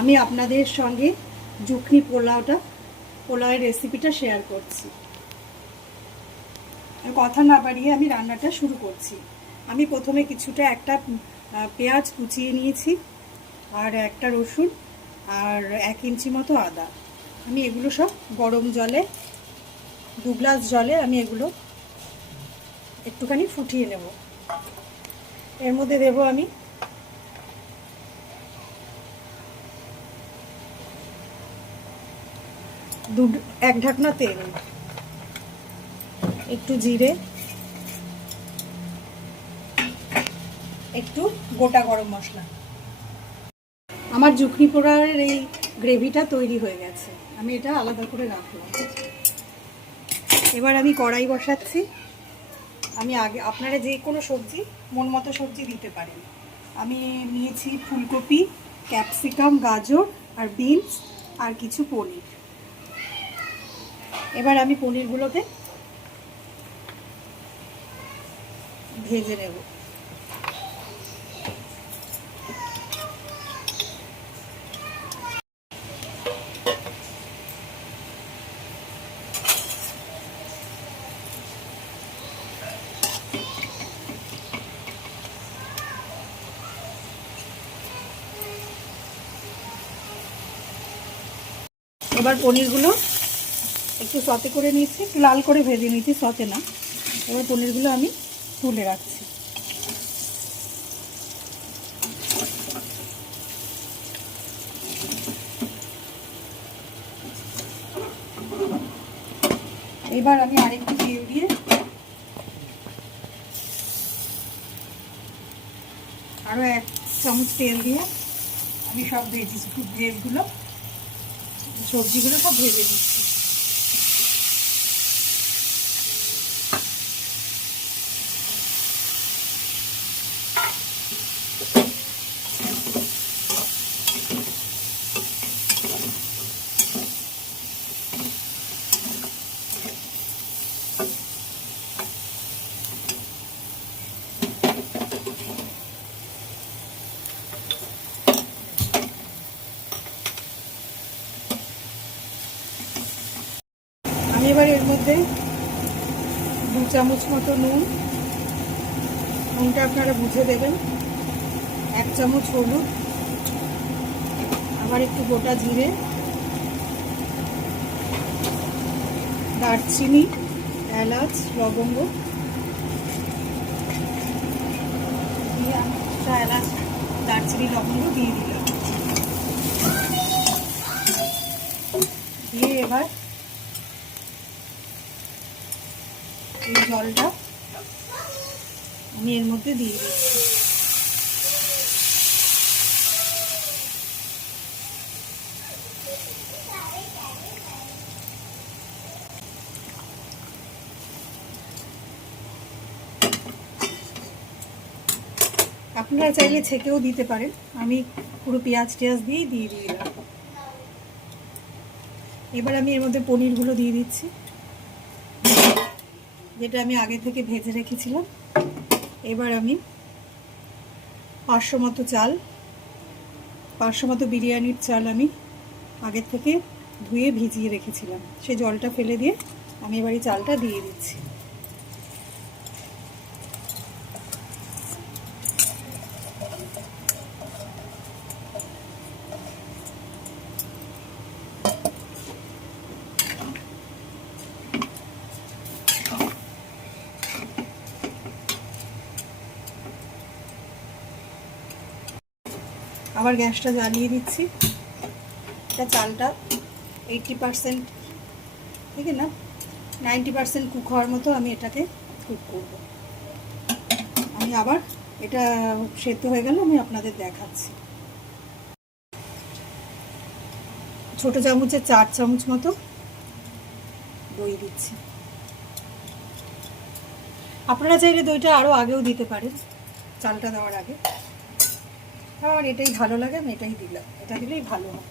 আমি আপনাদের সঙ্গে যুখনি পোলাওয়ের রেসিপিটা শেয়ার করছি। কথা না বাড়িয়ে আমি রান্নাটা শুরু করছি। আমি প্রথমে একটা পেঁয়াজ কুচিয়ে নিয়েছি, আর একটা রসুন, আর 1 ইঞ্চি মতো আদা। আমি এগুলো সব গরম জলে 2 গ্লাস জলে আমি এগুলো একটুখানি ফুটিয়ে নেব। এর মধ্যে দেব আমি এক ঢাকনা তেল, একটু জিরে, একটু গোটা গরম মশলা। আমার যুখনি পোলাওয়ের এই গ্রেভিটা তৈরি হয়ে গেছে, আমি এটা আলাদা করে রাখলাম। এবার আমি কড়াই বসাচ্ছি। আমি আপনারা যে কোনো সবজি, মন মতো সবজি দিতে পারেন। আমি নিয়েছি ফুলকপি, ক্যাপসিকাম, গাজর আর বিনস আর কিছু পনির। এবার আমি পনিরগুলোকে ভেজে নেব। এবার পনিরগুলো একটু সতে করে নিচ্ছি, একটু লাল করে ভেজে নিচ্ছি, সতে না। এবার পনিরগুলো আমি তুলে রাখছি। এবার আমি আরেকটু তেল দিয়ে আরও 1 চামচ তেল দিয়ে আমি সব সবজিগুলো সব ভেজে নিচ্ছি। আমি এবার এর মধ্যে 2 চামচ মতো নুনটা আপনারা বুঝে দেবেন, 1 চামচ হলুদ, আবার একটু গোটা জিরে, দারচিনি, এলাচ, লবঙ্গ দিয়ে আমি এলাচ, দারচিনি, লবঙ্গ দিয়ে দিলাম। দিয়ে এবার এই জলটা আমি এর মধ্যে দিয়ে দিচ্ছি। আপনারা চাইলে ছেঁকেও দিতে পারেন, আমি পুরো পেঁয়াজ দিয়ে দিলাম। এবার আমি এর মধ্যে পনিরগুলো দিয়ে দিচ্ছি, যেটা আমি আগে থেকে ভেজে রেখেছিলাম। এবার আমি 500 মতো বিরিয়ানির চাল আমি আগে থেকে ধুয়ে ভিজিয়ে রেখেছিলাম, সেই জলটা ফেলে দিয়ে আমি এবার এই চালটা দিয়ে দিচ্ছি। আবার গ্যাসটা জ্বালিয়ে দিচ্ছি। এটা চালটা 80% ঠিক না, 90% কুক হওয়ার মতো আমি এটাকে কুক করব। আমি আবার এটা সেদ্ধ হয়ে গেল আমি আপনাদের দেখাচ্ছি। ছোট চামচে 4 চামচ মতো দই দিচ্ছি। আপনারা চাইলে দইটা আরও আগেও দিতে পারেন, চালটা দেওয়ার আগে। আমার এটাই ভালো লাগে, আমি এটাই দিলাম, এটা দিলেই ভালো হবে।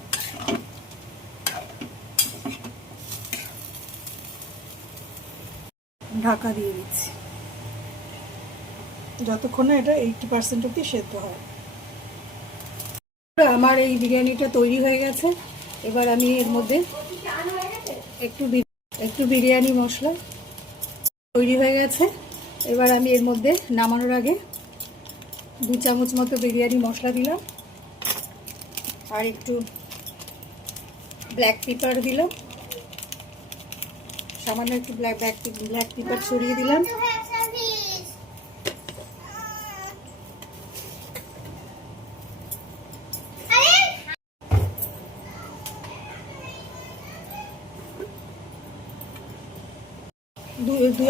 ঢাকা দিয়ে দিচ্ছি যতক্ষণ না এটা 80% অবধি সেদ্ধ হয়। আমার এই বিরিয়ানিটা তৈরি হয়ে গেছে। এবার আমি এর মধ্যে একটু বিরিয়ানি মশলা তৈরি হয়ে গেছে। এবার আমি এর মধ্যে নামানোর আগে 2 চামচ মতো বিরিয়ানি মশলা দিলাম, আর একটু ব্ল্যাক পেপার দিলাম, সামান্য একটু ব্ল্যাক পেপার ছড়িয়ে দিলাম।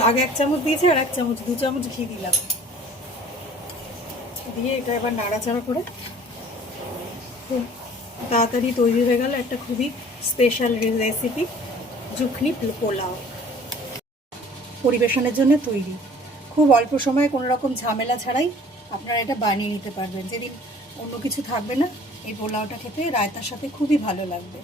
আগে 1 চামচ দিয়েছি, আর 1 চামচ 2 চামচ ঘি দিলাম, দিয়ে এটা এবার নাড়াচাড়া করে খুব তাড়াতাড়ি তৈরি হয়ে গেল একটা খুবই স্পেশাল রেসিপি, যুখনি পোলাও। পরিবেশনের জন্য তৈরি, খুব অল্প সময়ে কোনো রকম ঝামেলা ছাড়াই আপনারা এটা বানিয়ে নিতে পারবেন। যেদিন অন্য কিছু থাকবে না, এই পোলাওটা খেতে রায়তার সাথে খুবই ভালো লাগবে।